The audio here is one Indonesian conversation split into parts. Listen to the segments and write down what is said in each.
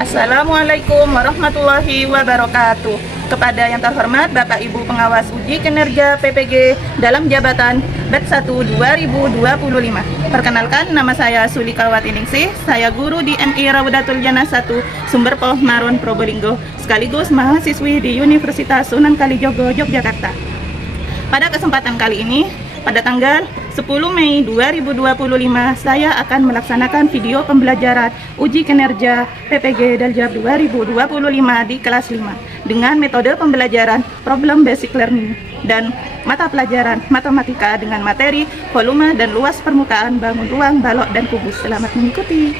Assalamualaikum warahmatullahi wabarakatuh. Kepada yang terhormat Bapak Ibu Pengawas Uji Kinerja PPG dalam jabatan Bat 1 2025. Perkenalkan, nama saya Sulikawati Ningsih. Saya guru di MI Rawdatul Jannah 1 Sumberpoh Maron Probolinggo, sekaligus mahasiswi di Universitas Sunan Kalijogo, Yogyakarta. Pada kesempatan kali ini, pada tanggal 10 Mei 2025, saya akan melaksanakan video pembelajaran uji kinerja PPG Daljab 2025 di kelas 5 dengan metode pembelajaran Problem Basic Learning dan mata pelajaran matematika dengan materi volume dan luas permukaan bangun ruang, balok, dan kubus. Selamat mengikuti.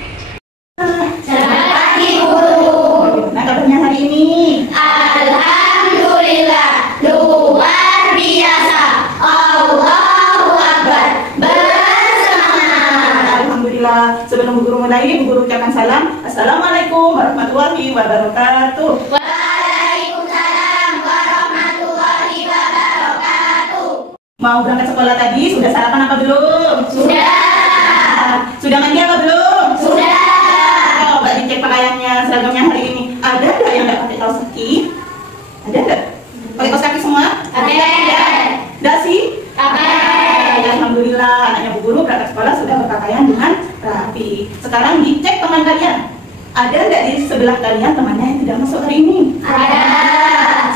Selamat pagi, Guru. Nah, kabarnya hari ini? Alhamdulillah, luar biasa. Allahu Akbar. Bersemangat. Alhamdulillah. Sebelum Bu Guru mulai, Bu Guru ucapkan salam. Assalamualaikum warahmatullahi wabarakatuh. Waalaikumsalam warahmatullahi wabarakatuh. Mau berangkat sekolah tadi, sudah sarapan apa belum? Sudah. Sudah mandi apa belum? Sudah. Coba dicek pakaiannya, seragamnya hari ini. Ada nggak yang nggak pakai kaos kaki? Ada nggak? Pakai kaos kaki semua? Ada. Nggak sih? Ada. Alhamdulillah, anaknya Bu Guru berangkat sekolah sudah berpakaian dengan rapi. Sekarang dicek teman kalian. Ada nggak di sebelah kalian temannya yang tidak masuk hari ini? Ada.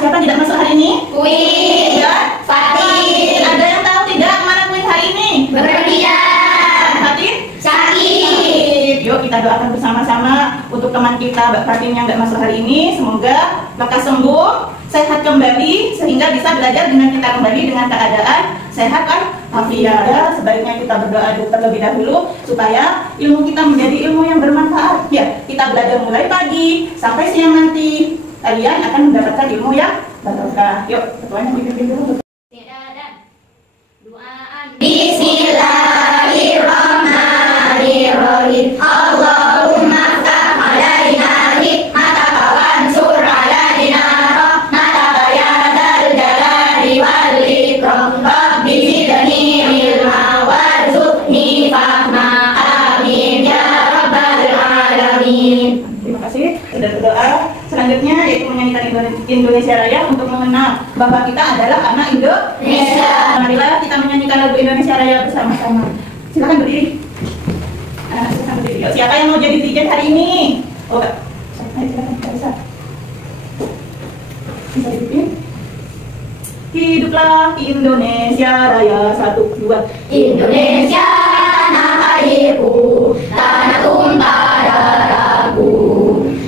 Siapa tidak masuk hari ini? Queen. Ya. Fatin. Ada yang tahu tidak kemana Queen hari ini? Berpergian. Fatin? Sakit. Yuk kita doakan bersama-sama untuk teman kita Mbak Fatin yang nggak masuk hari ini. Semoga lekas sembuh, sehat kembali, sehingga bisa belajar dengan kita kembali dengan keadaan sehat kan? Afiat ya. Sebaiknya kita berdoa terlebih dahulu supaya ilmu kita menjadi ilmu yang bermanfaat. Ya, kita belajar mulai pagi sampai siang nanti. Kalian akan mendapatkan ilmu yang barokah. Yuk, ketuanya pimpin dulu. Bismillahirrahmanirrahim. Allahumma ftah alaina hikmataka wansur alaina rahmataka ya dzal jalali wal ikram. Rabbi zidni ilma warzuqni fahma. Amin ya rabbal alamin. Terima kasih sudah berdoa. Selanjutnya yaitu menyanyikan Indonesia Raya untuk mengenal bahwa kita adalah anak Indonesia. Marilah kita menyanyikan lagu Indonesia Raya bersama-sama. Silakan berdiri. Silakan berdiri. Yuk, siapa yang mau jadi DJ hari ini? Oh, enggak. Ayo silakan, Kak Isa. Bisa dipimpin. Hiduplah Indonesia Raya, 1, 2. Indonesia tanah airku, tanah tumpah darahku.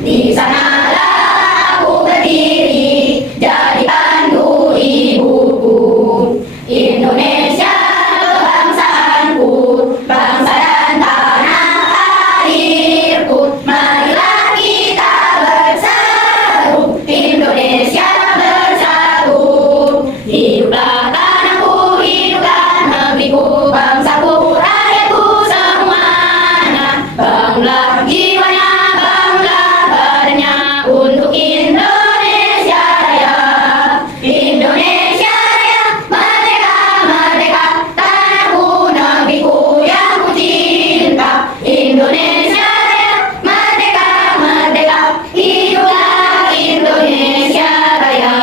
Di sanalah aku berdiri, jadi pandu ibuku. Indonesia kebangsaanku, bangsa dan tanah airku. Marilah kita bersatu, Indonesia bersatu. Hiduplah tanahku, hiduplah negeriku, bangsaku, rakyatku semuanya. Bangunlah jiwanya, bangunlah badannya untuk Indonesia Raya. Indonesia Raya, merdeka, merdeka, tanahku, negeriku yang ku cinta. Indonesia Raya, merdeka, merdeka, hiduplah Indonesia Raya.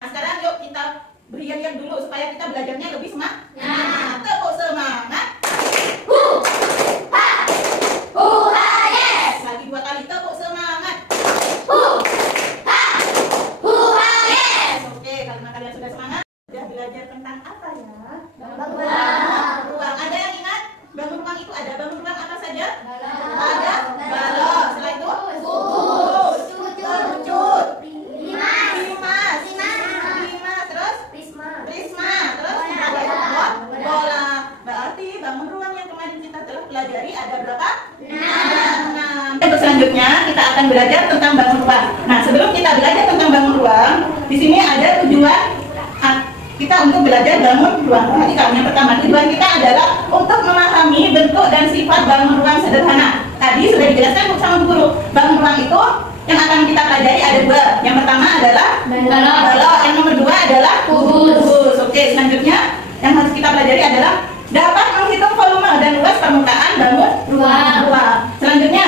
Nah, sekarang yuk kita beriak-iak dulu supaya kita belajarnya lebih semangat. Nah, tepuk semangat. Yes! Lagi 2 kali tepuk semangat. Yes! Oke, karena kalian sudah semangat, sudah belajar tentang apa ya? Bangun Ruang. Ada yang ingat? Bangun ruang itu ada bangun ruang apa saja? Balok. Ada balok. Setelah itu Kubus. kerucut, Limas. limas, terus prisma, terus bola. Berarti bangun ruang yang kemarin kita telah pelajari ada berapa? 6. Untuk selanjutnya kita akan belajar tentang bangun ruang. Nah, sebelum kita belajar tentang bangun ruang, di sini ada tujuan kita untuk belajar bangun ruang. Perhatikan, yang pertama tujuan kita adalah untuk memahami bentuk dan sifat bangun ruang sederhana. Tadi sudah dijelaskan sama Bu Guru. Bangun ruang itu yang akan kita pelajari ada dua. Yang pertama adalah balok, yang nomor dua adalah kubus. Oke, selanjutnya yang harus kita pelajari adalah dapat menghitung volume dan luas permukaan bangun ruang. Selanjutnya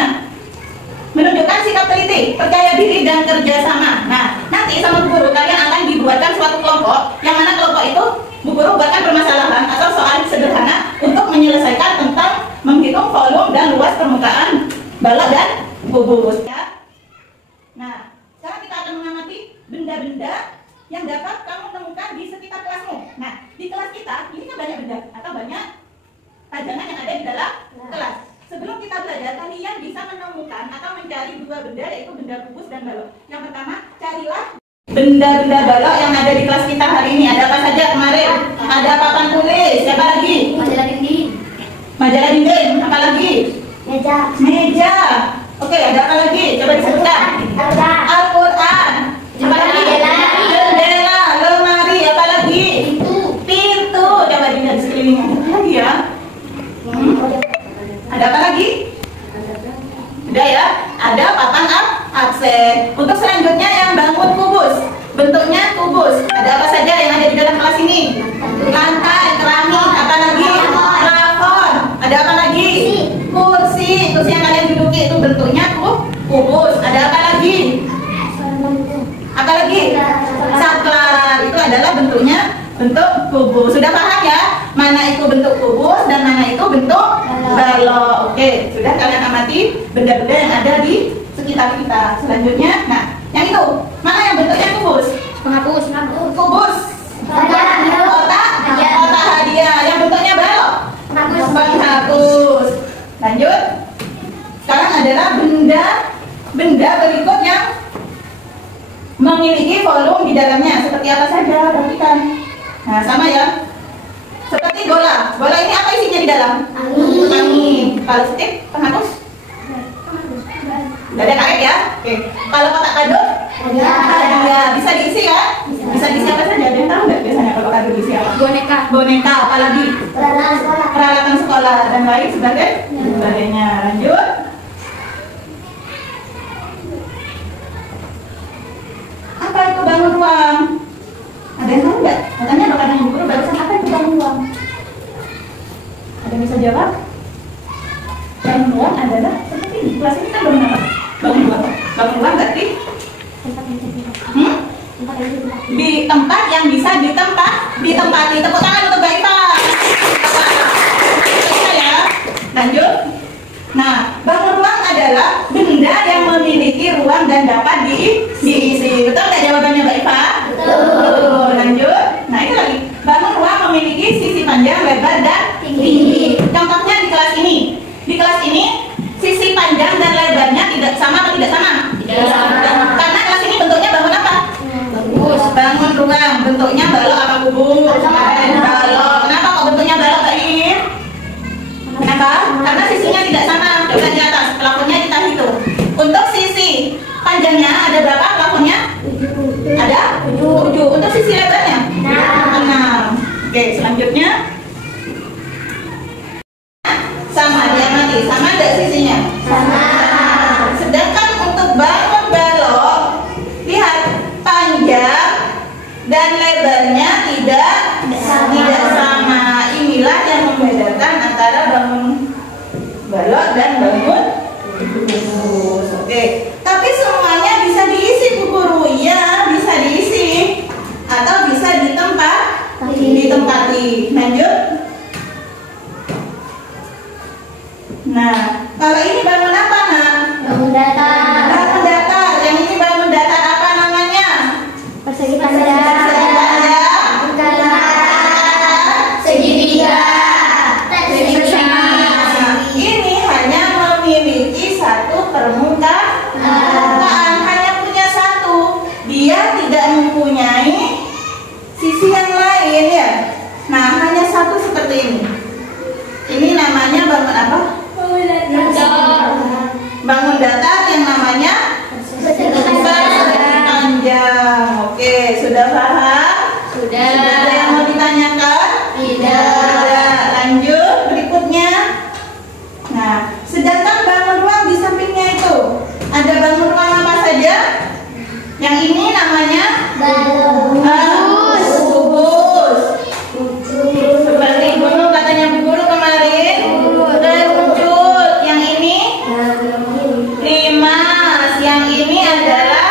menunjukkan sikap teliti, percaya diri dan kerjasama. Nah, nanti sama Bu Guru kalian akan dibuatkan suatu kelompok, yang mana kelompok itu Bu Guru buatkan permasalahan atau soal sederhana untuk menyelesaikan tentang menghitung volume dan luas permukaan balok dan kubus. Ya. Nah, sekarang kita akan mengamati benda-benda yang dapat kamu temukan di sekitar kelasmu. Nah, di kelas kita ini kan banyak benda atau banyak pajangan yang ada di dalam kelas. Sebelum kita belajar, kalian bisa menemukan atau mencari dua benda, yaitu benda kubus dan balok. Yang pertama, carilah benda-benda balok yang ada di kelas kita hari ini. Ada apa saja kemarin? Ada papan tulis, siapa lagi? Majalah dinding, apa lagi? Meja. Oke, ada apa lagi? Coba disebutkan. Al-Quran. Apa lagi? Jendela, lemari, apa lagi? Pintu. Coba dilihat di sekelilingnya. Apa lagi ya? Ada apa lagi? Udah ya, ada papan absen. Untuk selanjutnya yang bangun kubus, bentuknya kubus. Ada apa saja yang ada di dalam kelas ini? Lantai, keramik, apa lagi? Plafon. Ada apa lagi? Kursi. Kursi yang kalian duduki itu bentuknya kubus. Ada apa lagi? Apa lagi? Saklar. Itu adalah bentuknya bentuk kubus. Sudah paham ya? Mana itu bentuk kubus dan mana itu bentuk balok. Oke, sudah kalian amati benda-benda yang ada di sekitar kita. Selanjutnya, nah, yang itu mana yang bentuknya kubus? Kubus. Kotak hadiah. Yang bentuknya balok? Penghapus. Lanjut. Sekarang adalah benda berikut yang memiliki volume di dalamnya. Seperti apa saja? Perhatikan. Nah, sama ya. Seperti bola. Bola ini apa isinya di dalam? Angin. Kalau stick, penghapus? Tidak ada karet ya? Oke. Kalau kotak kado? Hadiah. Bisa diisi ya? Bisa diisi apa saja? Ada yang tahu nggak biasanya kalau kado diisi apa? Boneka. Apalagi? Peralatan sekolah dan lain sebagainya. Lanjut. Apa itu bangun ruang? Ada yang tahu nggak? Katanya bakal nanya Bu Guru barusan, apa itu bangun ruang? Ada yang bisa jawab? Bangun ruang adalah seperti ini. Kelas ini kan bangun apa? Bangun ruang. Bangun ruang berarti di tempat yang bisa ditempati. Tepuk tangan untuk Mbak Iva. Bisa ya? Lanjut. Nah, bangun ruang adalah benda yang memiliki ruang dan dapat diisi. Betul nggak jawabannya Mbak Iva? Betul. Lanjut. Nah, itu lagi. Bangun ruang memiliki sisi panjang, lebar, dan tinggi. Contohnya di kelas ini. Di kelas ini, sisi panjang dan lebarnya tidak sama atau tidak sama? Tidak sama. Karena kelas ini bentuknya bangun apa? Bangun ruang. Bentuknya balok apa kubus? Balok. Kenapa kok bentuknya balok Mbak Iin? Kenapa? Karena sisinya tidak sama. Coba di atas, plafonnya kita hitung. Untuk sisi panjangnya ada berapa plafonnya? Ada 7. Untuk sisi lebarnya? 6. Oke, selanjutnya sama, diamati. Sama enggak sisinya? Sama. Sedangkan untuk bangun balok, lihat panjang dan lebarnya tidak sama. Inilah yang membedakan antara bangun balok dan bangun kubus. Oke, tapi semuanya bisa diisi Bu Guru. Ya, bisa diisi atau bisa ditempati. Lanjut. Nah, kalau ini bangun apa, Nak? Bangun datar. Yang ini bangun datar apa namanya? Persegi panjang. Segitiga. Ini hanya memiliki satu permukaan, hanya punya satu. Dia tidak mempunyai sisi yang lain ya. Nah, hanya satu seperti ini. Ini namanya bangun apa? Bangun datar yang namanya persegi panjang. Oke, sudah paham? Sudah. Ada yang mau ditanyakan? Tidak. Lanjut berikutnya. Nah, sedangkan bangun ruang di sampingnya itu ada bangun ruang apa saja? Kubus. Seperti gunung katanya Bu Guru kemarin. Kerucut. Yang ini limas. Yang ini adalah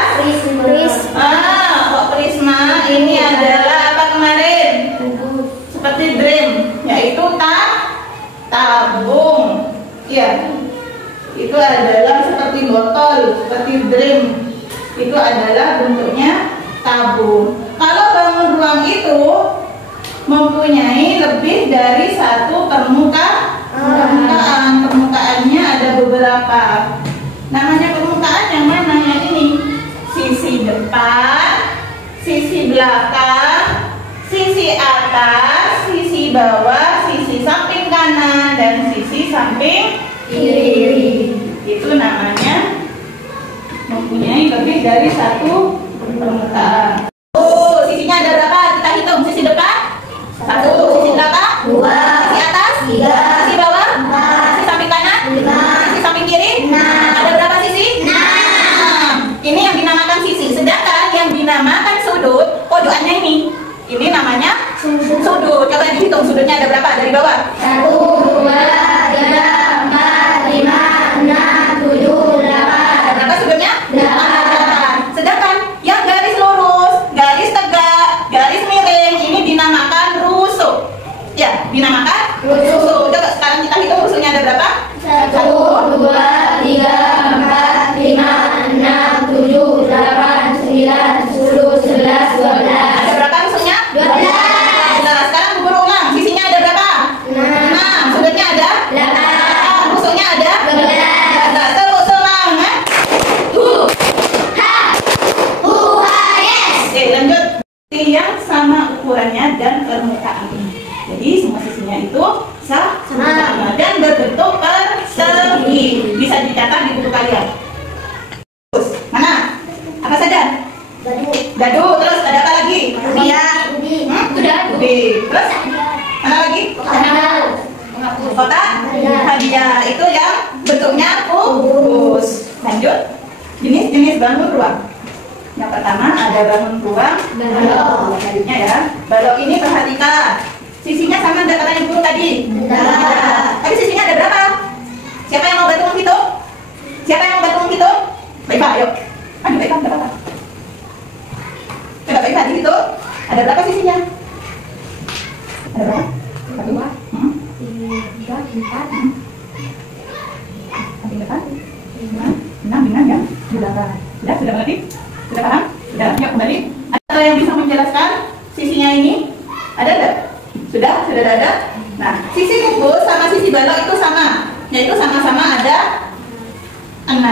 kok prisma. Ini adalah apa kemarin? Seperti drum, yaitu tabung. Ya, itu adalah seperti botol, seperti drum. Itu adalah bentuknya tabung. Kalau bangun ruang itu mempunyai lebih dari satu permukaan. Permukaannya ada beberapa. Namanya permukaan yang mana? Yang ini. Sisi depan, sisi belakang, sisi atas, sisi bawah, sisi samping kanan, dan sisi samping kiri. Itu namanya mempunyai lebih dari satu permukaan. Sisinya ada berapa? Kita hitung. Sisi depan 1, sisi belakang 2, sisi atas 3, sisi bawah 4, sisi samping kanan 5, sisi samping kiri 6. Ada berapa sisi? 6. Ini yang dinamakan sisi. Sedangkan yang dinamakan sudut, pojokannya ini namanya sudut. Coba dihitung sudutnya ada berapa dari bawah? 1, 2, 3, 4, 5, 6, 7, 8. Ada berapa sudutnya? 8. Sedangkan yang garis lurus, garis tegak, garis miring ini dinamakan rusuk. Ya, dinamakan rusuk. Coba sekarang kita hitung rusuknya ada berapa? 1, 2, 3, 4, 5, 6, 7, 8, 9, 10, 11, 12. Ada berapa rusuknya? 12. Nah, sekarang Bu Guru ulang. Sisinya ada berapa? 6. Sudutnya ada? 8. Rusuknya ada? 12. Terus ulang. Yes. Oke, lanjut. Yang sama ukurannya dan permukaan. Jadi semua sisinya itu sama dan berbentuk persegi. Bisa dicatat di buku kalian. Terus, mana? Apa saja? Dadu. Terus ada apa lagi? Terus mana lagi? Kotak hadiah. Itu yang bentuknya kubus. Lanjut. Jenis-jenis bangun ruang. Yang pertama ada bangun ruang balok. Selanjutnya ya. Balok ini perhatikan. Sisinya sama dengan katanya Ibu tadi. Tapi sisinya ada berapa? Siapa yang mau bantu menghitung? Siapa yang mau bantu menghitung? Baiklah, ayo. Baiklah, berapa? Coba baiklah dihitung. Ada berapa sisinya? Ada berapa? 1, 2, 3, 4, samping depan 5, 6 ya? Sudah mengerti? Sudah paham? Sudah, yuk kembali. Ada yang bisa menjelaskan sisinya ini? Ada enggak? Sudah ada? Nah, sisi kubus sama sisi balok itu sama, yaitu sama-sama ada 6.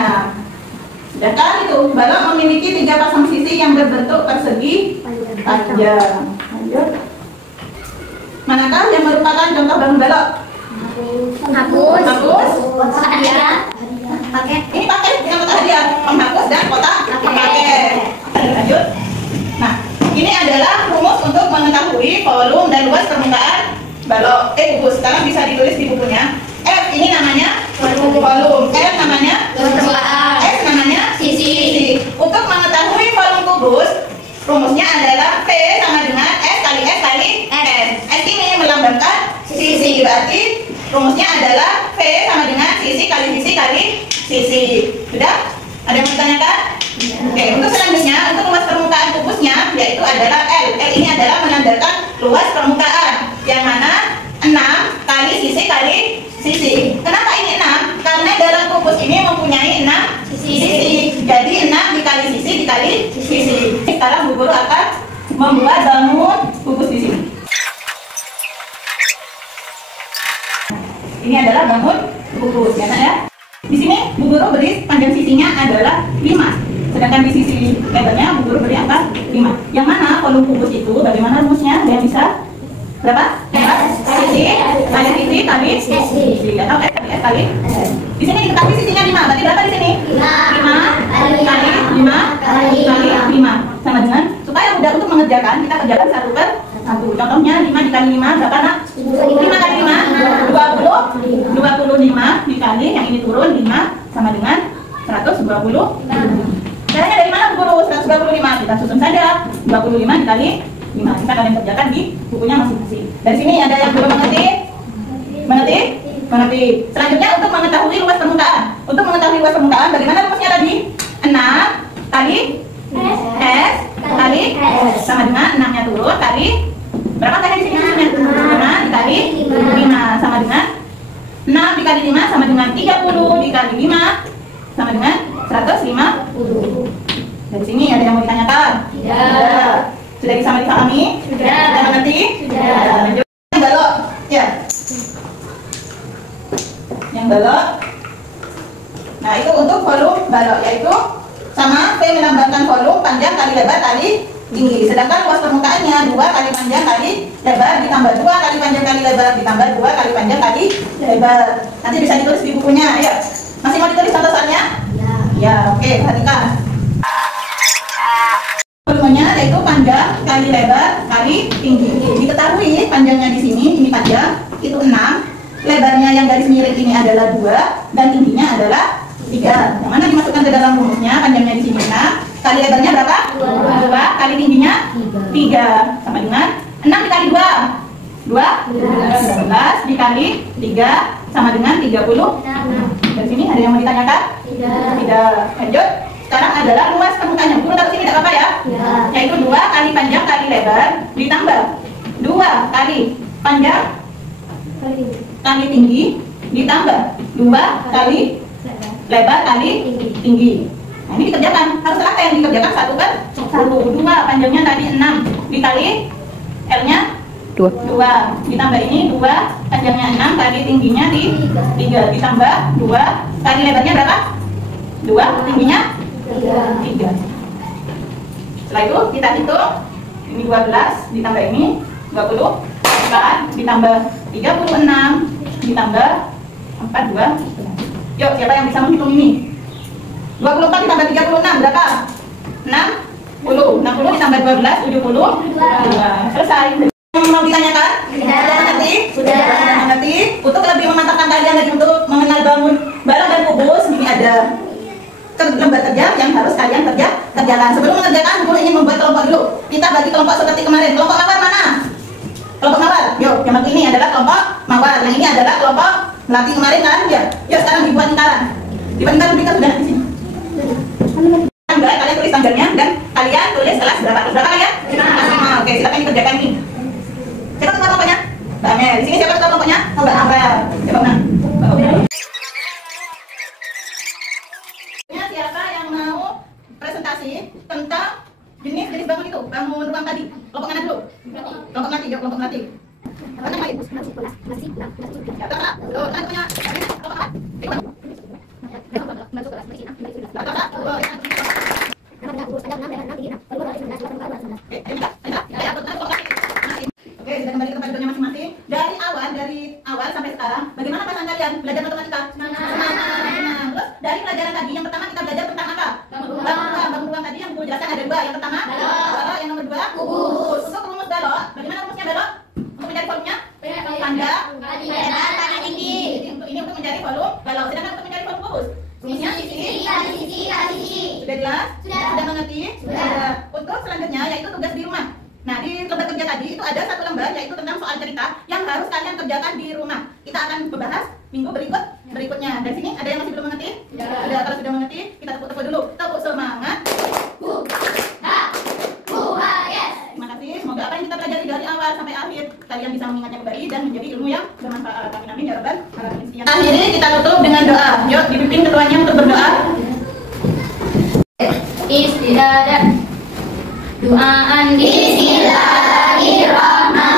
Sedangkan itu balok memiliki 3 pasang sisi yang berbentuk persegi panjang. Lanjut. Manakah yang merupakan contoh bangun balok? Hapus. Hadiah. Paket. Ini paket yang kotak hadiah, penghapus dan kotak paket. Lanjut. Nah, ini adalah rumus untuk mengetahui volume dan luas permukaan balok. Kubus. Sekarang bisa ditulis di bukunya. F ini namanya volume, F namanya Permukaan. S namanya sisi. Untuk mengetahui volume kubus, rumusnya adalah V sama dengan S kali S kali S. S ini melambangkan sisi, berarti rumusnya adalah V sama dengan sisi kali sisi kali sisi. Sudah? Ada yang bertanyakan? Oke, untuk selanjutnya, untuk luas permukaan kubusnya, yaitu adalah L. L ini adalah menandakan luas permukaan, yang mana 6 kali sisi kali sisi. Kenapa ini 6? Karena dalam kubus ini mempunyai 6 sisi. Jadi 6 dikali sisi dikali sisi. Sekarang Bu Guru akan membuat bangun kubus di sini. Ini adalah bangun kubus, ya. Di sini Bu Guru beri panjang sisinya adalah 5. Sedangkan di sisi lebarnya Bu Guru beri angka 5. Yang mana volume kubus itu bagaimana rumusnya? Dia bisa berapa? Sisi kali sisi kali sisi. Atau S kali S kali S. Di sini diketahui sisinya 5. Berarti berapa di sini? 5 kali 5 kali 5. Sama dengan, supaya mudah untuk mengerjakan, kita kerjakan 1 per 1. Contohnya 5 dikali 5 berapa nak? 5 kali 5 25 dikali yang ini turun 5 sama dengan 120. Caranya dari mana Bu? guru? 125. Kita susun saja. 25 dikali 5. Kita kalian kerjakan di bukunya masing-masing. Dari sini ada yang belum mengerti? Mengerti? Mengerti. Selanjutnya untuk mengetahui luas permukaan. Untuk mengetahui luas permukaan, bagaimana rumusnya tadi? 6 kali S kali S sama dengan 6-nya turun kali berapa tadi di sini rumusnya? 5 dikali 5 sama dengan 6 dikali 5 sama dengan 30 dikali 5 sama dengan 150. Dari sini ada yang mau ditanyakan? Tidak. Sudah bisa dipahami? Sudah. Sudah mengerti? Sudah. Lanjut. Yang balok. Ya. Yang balok. Nah, itu untuk volume balok, yaitu sama P melambangkan volume panjang kali lebar kali tinggi. Sedangkan luas permukaannya 2 kali panjang kali lebar ditambah 2 kali panjang kali lebar ditambah 2 kali panjang kali lebar. Nanti bisa ditulis di bukunya. Ayo. Masih mau ditulis contoh soalnya? Ya. Ya, oke, perhatikan. Volumenya yaitu panjang kali lebar kali tinggi. Diketahui panjangnya di sini ini panjang itu 6, lebarnya yang garis miring ini adalah 2 dan tingginya adalah 3. Yang mana dimasukkan ke dalam rumusnya? Panjangnya di sini 6, kali lebarnya berapa? 2 kali tingginya 3 sama dengan 6 dikali 2 12 dikali 3 sama dengan 30. Dari sini ada yang mau ditanyakan? Tidak. Lanjut. Sekarang adalah luas permukaannya. Guru taruh sini tidak apa-apa ya? Yaitu 2 kali panjang kali lebar ditambah 2 kali panjang kali tinggi ditambah 2 kali lebar kali tinggi. Nah, ini dikerjakan. Harus rata yang dikerjakan 1 kan? 1. 2 panjangnya tadi 6 dikali L-nya 2 ditambah ini 2 panjangnya 6 kali tingginya di 3 ditambah 2 kali lebarnya berapa? 2 tingginya 3. Setelah itu kita hitung. Ini 12 ditambah ini 24 ditambah 36 ditambah 42. Yuk, siapa yang bisa menghitung ini? 24 ditambah 36 berapa? 60. 60 ditambah 12 72. Selesai. Yang mau ditanyakan? Sudah mengerti? Sudah mengerti? Untuk lebih memantapkan kalian lagi untuk mengenal bangun balok dan kubus, ini ada lembar kerja yang harus kalian kerjakan. Sebelum mengerjakan, guru ingin membuat kelompok dulu. Kita bagi kelompok seperti kemarin. Kelompok mawar mana? Kelompok mawar. Yuk, yang ini adalah kelompok mawar. Yang ini adalah kelompok melatih kemarin kan? Ya. Yuk sekarang dibuat lingkaran. Dibuat lingkaran kita sudah di sini. Kalian tulis tanggalnya dan kalian tulis kelas berapa? Kelas berapa kalian? 5. Oke, silakan dikerjakan ini. Siapa ketua kelompoknya? Mbak Amel. Di sini siapa ketua kelompoknya? Mbak Amel. Coba menang. Siapa yang mau presentasi tentang jenis bangun itu? Bangun ruang tadi. Kelompok mana dulu? Kelompok melatih. Yuk, kelompok melatih. Apa namanya? Ya, tak. Oh, kan punya. Kelompok apa? Oke, sudah kembali ke tempat duduknya masing-masing. Dari awal sampai sekarang, bagaimana perasaan kalian belajar matematika? Semangat. Terus dari pelajaran tadi, yang pertama kita belajar tentang apa? Bangun ruang tadi yang guru jelaskan ada 2. Yang pertama, balok. Yang nomor 2, kubus. Untuk rumus balok, bagaimana rumusnya balok? Untuk mencari volumenya? Panjang kali lebar kali tinggi. Ini untuk mencari volume balok. Sedangkan untuk mencari volume kubus, rumusnya sisi kali sisi kali sisi. Sudah jelas? Sudah mengerti? Sudah. Untuk selanjutnya yaitu tugas di rumah. Nah, di lembar kerja tadi itu ada 1 lembar yaitu tentang soal cerita yang harus kalian kerjakan di rumah. Kita akan membahas minggu berikutnya. Dari sini ada yang masih belum mengerti? Sudah. Kalau sudah mengerti, kita tepuk-tepuk dulu. Tepuk semangat. Yes. Terima kasih. Semoga apa yang kita pelajari dari awal sampai akhir kalian bisa mengingatnya kembali dan menjadi ilmu yang bermanfaat. Amin ya rabbal alamin. Akhirnya kita tutup dengan doa. Yuk, dipimpin ketuanya untuk berdoa. Istiadat. Doaan bismillahirrahmanirrahim.